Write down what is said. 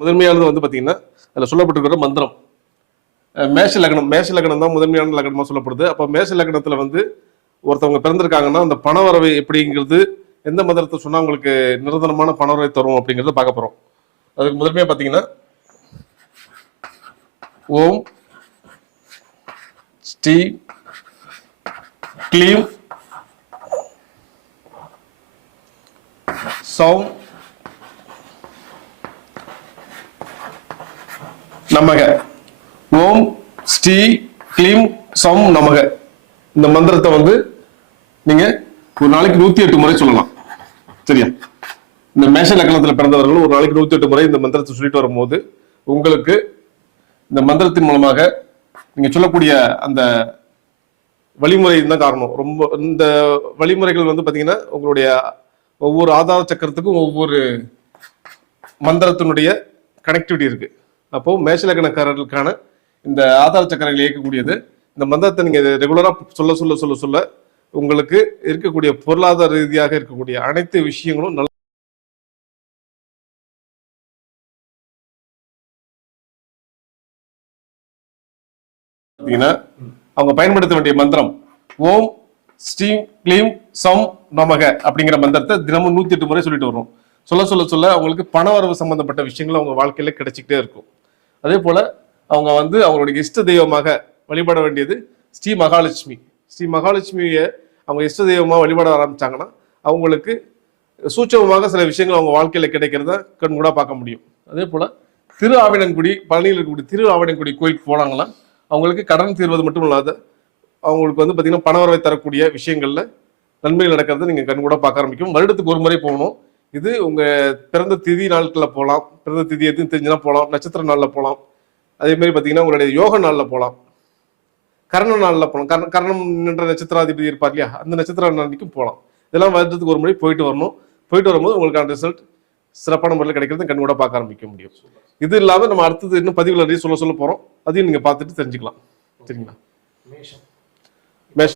முதன்மையானது வந்து பார்த்தீங்கன்னா அதில் சொல்லப்பட்டிருக்கிற மந்திரம். மேஷ லக்னம் மேஷ லக்னம் தான் முதன்மையான லக்னமாக சொல்லப்படுது. அப்போ மேஷ லக்னத்தில் வந்து ஒருத்தவங்க பிறந்திருக்காங்கன்னா அந்த பணவரவு எப்படிங்கிறது எந்த மந்திரத்தை சொன்னால் உங்களுக்கு நிரந்தரமான பணவரவை தரும் அப்படிங்கிறத பார்க்க போகிறோம் அதுக்கு முதன்மையாக பார்த்தீங்கன்னா ஓம் ஸ்ரீ க்ளீம் சவுண்ட் நமக. ஓம் ஸ்ரீ க்ளீம் சம் நமக. இந்த மந்திரத்தை வந்து நீங்க ஒரு நாளைக்கு நூத்தி எட்டு முறை சொல்லலாம். சரியா? இந்த மேஷ லக்னத்துல பிறந்தவர்கள் ஒரு நாளைக்கு நூத்தி எட்டு முறை இந்த மந்திரத்தை சொல்லிட்டு வரும்போது உங்களுக்கு இந்த மந்திரத்தின் மூலமாக நீங்க சொல்லக்கூடிய அந்த வழிமுறை தான் காரணம். ரொம்ப இந்த வழிமுறைகள் வந்து பாத்தீங்கன்னா உங்களுடைய ஒவ்வொரு ஆதார சக்கரத்துக்கும் ஒவ்வொரு மந்திரத்தினுடைய கனெக்டிவிட்டி இருக்கு. அப்போ மேஷலக்கணக்காரர்களுக்கான இந்த ஆதார சக்கரங்களை இயக்கக்கூடியது. இந்த மந்திரத்தை நீங்க ரெகுலரா சொல்ல சொல்ல சொல்ல சொல்ல உங்களுக்கு இருக்கக்கூடிய பொருளாதார ரீதியாக இருக்கக்கூடிய அனைத்து விஷயங்களும் நல்ல அவங்க பயன்படுத்த வேண்டிய மந்திரம் ஓம் ஸ்ரீம் க்ளீம் சம் நமக அப்படிங்கிற மந்திரத்தை தினமும் நூத்தி எட்டு முறை சொல்லிட்டு வரும் சொல்ல சொல்ல சொல்ல அவங்களுக்கு பண வரவு சம்பந்தப்பட்ட விஷயங்கள் அவங்க வாழ்க்கையில கிடைச்சிக்கிட்டே இருக்கும். அதே போல் அவங்க வந்து அவங்களுடைய இஷ்ட தெய்வமாக வழிபட வேண்டியது ஸ்ரீ மகாலட்சுமி. ஸ்ரீ மகாலட்சுமியை அவங்க இஷ்ட தெய்வமாக வழிபட ஆரம்பித்தாங்கன்னா அவங்களுக்கு சூட்சமமாக சில விஷயங்கள் அவங்க வாழ்க்கையில் கிடைக்கிறத கண்கூடா பார்க்க முடியும். அதே போல் திரு ஆவினங்குடி பழனியில் இருக்கக்கூடிய திரு ஆவினங்குடி கோயிலுக்கு போனாங்கன்னா அவங்களுக்கு கடன் தீர்வது மட்டும் இல்லாத அவங்களுக்கு வந்து பார்த்தீங்கன்னா பணவரவை தரக்கூடிய விஷயங்களில் நன்மைகள் நீங்கள் கண் கண்கூட பார்க்க ஆரம்பிக்கும். வருடத்துக்கு ஒரு முறை போகணும். இது உங்க பிறந்த திதி நாட்கள்ல போகலாம் பிறந்த திதி எதுவும் தெரிஞ்சுனா போகலாம் நட்சத்திர நாளில் போகலாம் அதே மாதிரி பார்த்தீங்கன்னா உங்களுடைய யோக நாளில் போகலாம் கரண நாளில் போகலாம் கரண கரணம் என்ற நட்சத்திராதிபதி இருப்பார் இல்லையா? அந்த நட்சத்திர நாளைக்கும் போகலாம் இதெல்லாம் வருடத்துக்கு ஒரு முறை போயிட்டு வரணும். போயிட்டு வரும்போது உங்களுக்கான ரிசல்ட் சிறப்பான முறையில் கிடைக்கிறது கண்கூட பார்க்க ஆரம்பிக்க முடியும். இது இல்லாமல் நம்ம அடுத்தது இன்னும் பதிவுல நிறைய சொல்ல சொல்ல போகிறோம் அதையும் நீங்கள் பார்த்துட்டு தெரிஞ்சுக்கலாம். சரிங்களா? மேஷம்.